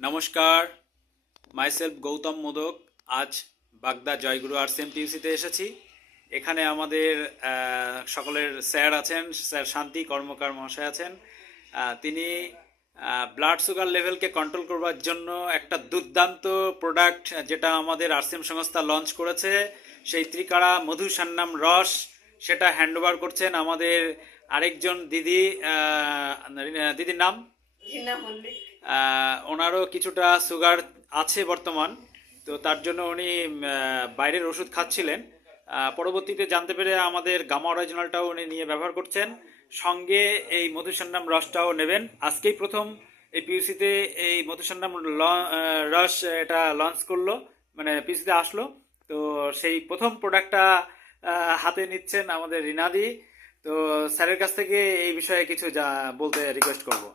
নমস্কার, মাইসেলফ গৌতম মোদক। আজ বাগদা জয়গুরু আরসিএম টিউসিতে এসেছি। এখানে আমাদের সকলের স্যার আছেন, স্যার শান্তি কর্মকার মহাশয় আছেন। তিনি ব্লাড সুগার লেভেলকে কন্ট্রোল করবার জন্য একটা দুর্দান্ত প্রোডাক্ট যেটা আমাদের আরসিএম সংস্থা লঞ্চ করেছে, সেই ত্রিকাড়া মধু সান্নাম রস, সেটা হ্যান্ডওভার করছেন আমাদের আরেকজন দিদি। দিদির নাম রিনা মল্লিক। ওনারও কিছুটা সুগার আছে বর্তমান, তো তার জন্য উনি বাইরের ওষুধ খাচ্ছিলেন। পরবর্তীতে জানতে পেরে আমাদের গামা অরিজিনালটাও উনি নিয়ে ব্যবহার করছেন, সঙ্গে এই মধুসন্নাম রসটাও নেবেন। আজকেই প্রথম এই পিউসিতে এই মধুসন্নাম রস এটা লঞ্চ করলো, মানে পিউসিতে আসলো। তো সেই প্রথম প্রোডাক্টটা হাতে নিচ্ছেন আমাদের রিনাদি। তো স্যারের কাছ থেকে এই বিষয়ে কিছু বলতে রিকোয়েস্ট করব।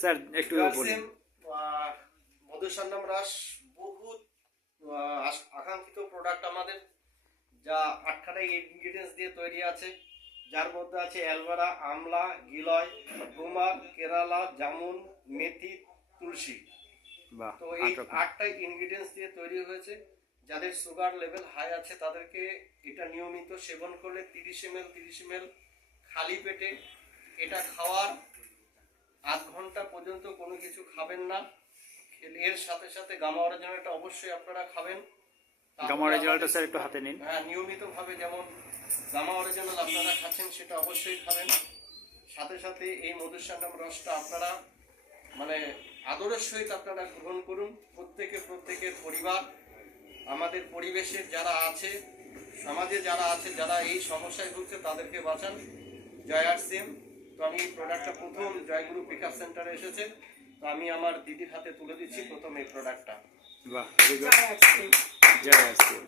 স্যার একটু বলুন। মধুসন্নাম রস বহুত আকাঙ্ক্ষিত প্রোডাক্ট আমাদের, যা 8খানা ইনগ্রিডিয়েন্টস দিয়ে তৈরি আছে, যার মধ্যে আছে অ্যালভেরা, আমলা, গিলয়, কুমার, কেরালা, জামুন, মেথি, তুলসী। তো এই 8টা ইনগ্রিডিয়েন্টস দিয়ে তৈরি হয়েছে। যাদের সুগার লেভেল হাই আছে তাদেরকে এটা নিয়মিত সেবন করলে 30 ml খালি পেটে এটা খাওয়ার আধ ঘন্টা পর্যন্ত কোনো কিছু খাবেন না। এর সাথে সাথে গামা অরিজিনালটা অবশ্যই আপনারা খাবেন। গামা অরিজিনালটা স্যার একটু হাতে নিন। হ্যাঁ, নিয়মিতভাবে যেমন গামা অরিজিনাল আপনারা খাচ্ছেন সেটা অবশ্যই খাবেন। সাথে সাথে এই মধুসন্নাম রসটা আপনারা মানে আদরের সহিত আপনারা গ্রহণ করুন। প্রত্যেকের পরিবার, আমাদের পরিবেশের যারা আছে, সমাজে যারা আছে, যারা এই সমস্যায় ভুগছে তাদেরকে বাঁচান। জয় আরসিএম। তো আমি এই প্রোডাক্টটা প্রথম জয়গুরু পিক আপ সেন্টারে এসেছে, তো আমি আমার দিদির হাতে তুলে দিচ্ছি প্রথম এই প্রোডাক্টটা। বাহ, জয় আরসিএম। জয় আরসিএম।